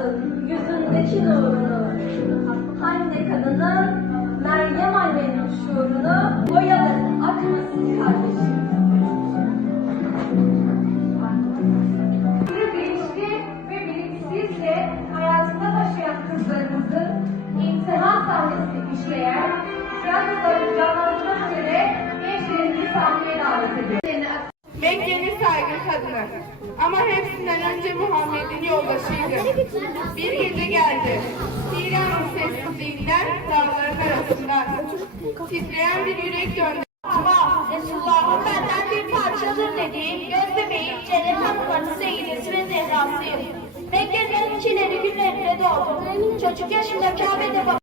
yansıtsın yüzündeki nurunu. Anne kadının, Meryem annenin şuurunu boyalım akılsız kardeşim. Bilinçli ve bilinçsizce hayatında taşıyan kızlarımızın imtihan sahnesini işleyen tiyatroları canlandırmak üzere gençlerimizi sahneye davet ediyoruz. Mekke'nin saygın kadını. Ama hepsinden önce Muhammed'in yoldaşıydı. Bir gece geldi. İran'ın sessizliğinden dağların arasından. Titreyen bir yürek döndü. Ama Resulullah'ın benden bir parçadır dediği göz bebeği cennet hanımlarının Seyyidesi ve Zehra'sıyım. Mekke'nin ikileri günlerinde doğdum. Çocuk yaşımda Kabe'de babam.